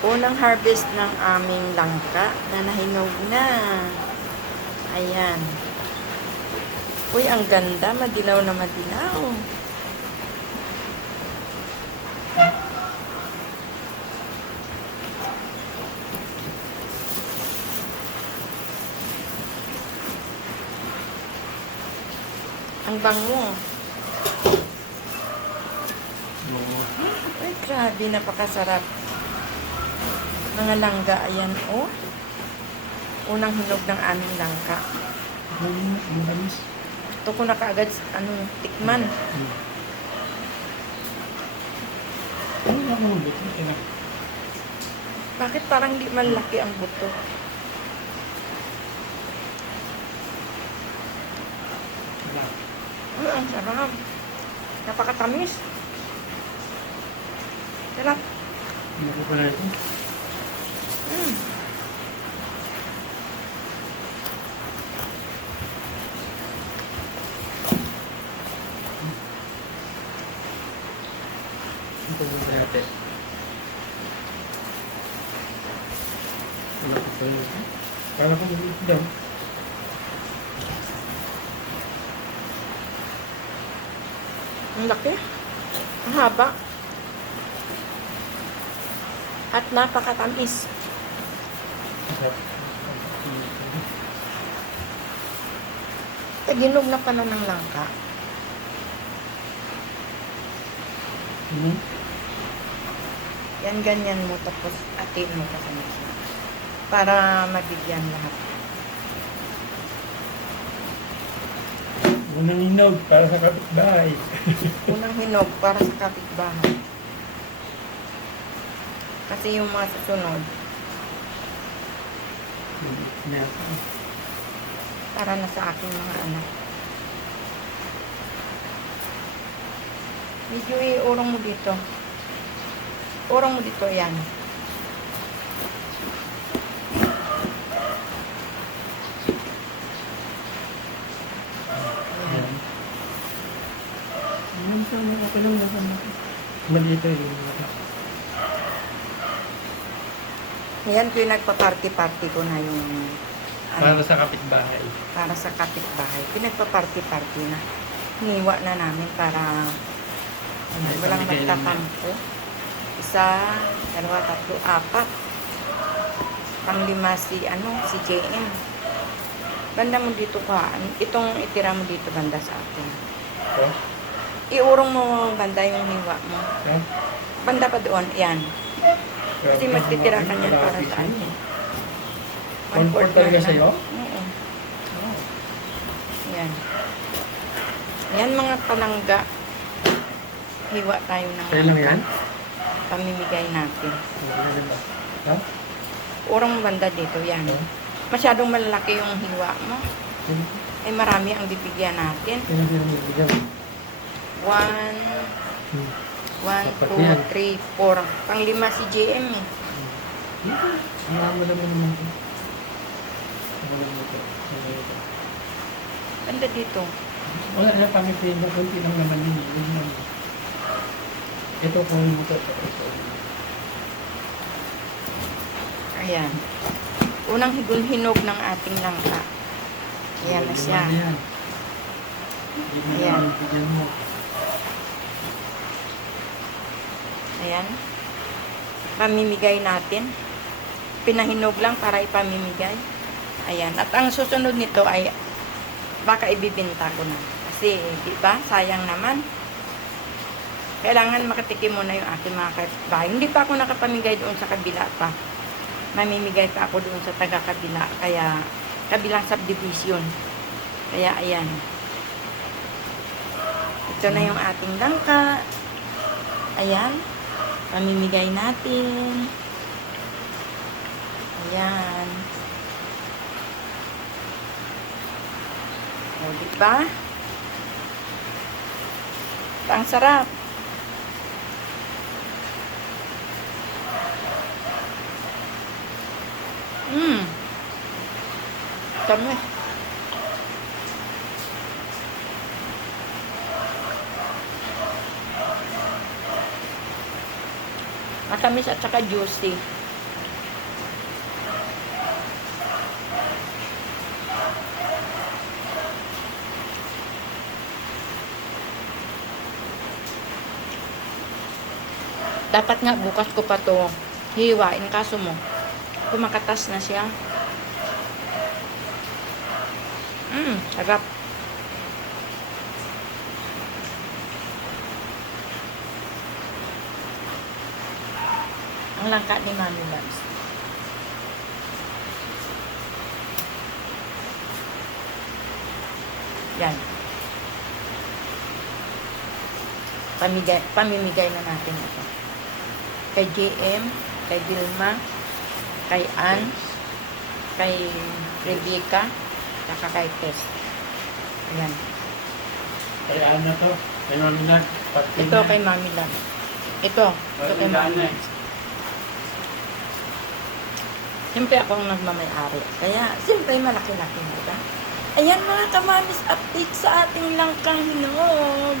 Unang harvest ng aming langka na nahinog na. Ayan. Uy, ang ganda. Madilaw na madilaw. Ang bango. Ay, grabe. Napakasarap. Mga langga. Ayan, oh. Unang hinog ng aming langka. Gusto ko na kaagad, tikman. Bakit parang di malaki ang buto? Ang sarap. Napakatamis. Sarap. Ano pa na ito? Ito yung dati. Wala pa tayo. Para kung dito daw. Ang laki. Ang haba. At napakatamis. Ginog na pala ng langka. Yan, ganyan mo. Tapos atin mo kasama siya. Para mabigyan lahat. Unang hinog para sa kapitbahay. Unang hinog para sa kapitbahay. Kasi yung mga susunod, para na sa aking mga anak. Medyo iurong mo dito. Urong mo dito, yan. Maliit yung Yan ko yung nagpa-party-party ko na yung para sa kapitbahay. para sa kapitbahay. Pinagpa-party-party na. Hiniwa na namin para walang magtatampo. Isa, dalawa, tatlo, apat. Pang-lima si JM. Banda mo dito ka. Itong itira mo dito banda sa akin. Okay. Iurong mo banda yung hiwa mo. Okay. Banda pa doon, yan. Kasi magtitira ka niyan para sa akin. Comfort talaga sa'yo? Oo. Yan. Yan mga palangga. Hiwa tayo ng Sa'yo lang yan? pamimigay natin. Ha? Urong banda dito, yan. Masyadong malalaki yung hiwa mo. Ay marami ang bibigyan natin. 1, 2, 3, 4. Pang-lima si JM eh. Wala mo naman ito. Banda dito. Wala na pangit na kunti lang naman yun. Ito po yung motor. Ayan. Unang hinog ng ating langka. Ayan na siya. Ayan. Ayan. Pamimigay natin. Pinahinog lang para ipamimigay. Ayan. At ang susunod nito ay baka ibibenta ko na. Kasi, di ba? Sayang naman. Kailangan makatikim mo na yung aking mga kapitbahay. Hindi pa ako nakapamigay doon sa kabila pa. Mamimigay pa ako doon sa taga-kabila. Kaya, kabilang subdivision. Kaya, ayan. Ito na yung ating langka. Ayan. Pamimigay natin. Ayan. O, diba? Ang sarap. Dami. Matamis at saka juicy. Dapat nga bukas ko pa to hiwain, kaso mo kumakatas na siya. Sarap. Ang langka ni Mami Labs. Yan. Pamimigay na natin ito. Kay JM, kay Dilma, kay Ann, kay Rebecca, saka kay Tess. Ayan. Kaya ano to? Kay Mami Nat. Ito kay Mami Lab. Ito kay Mami Lab. Siyempre ako ang nagmamayari. Kaya, siyempre malaki-laki, diba? Ayan mga kamamis, update sa ating langkang hinog.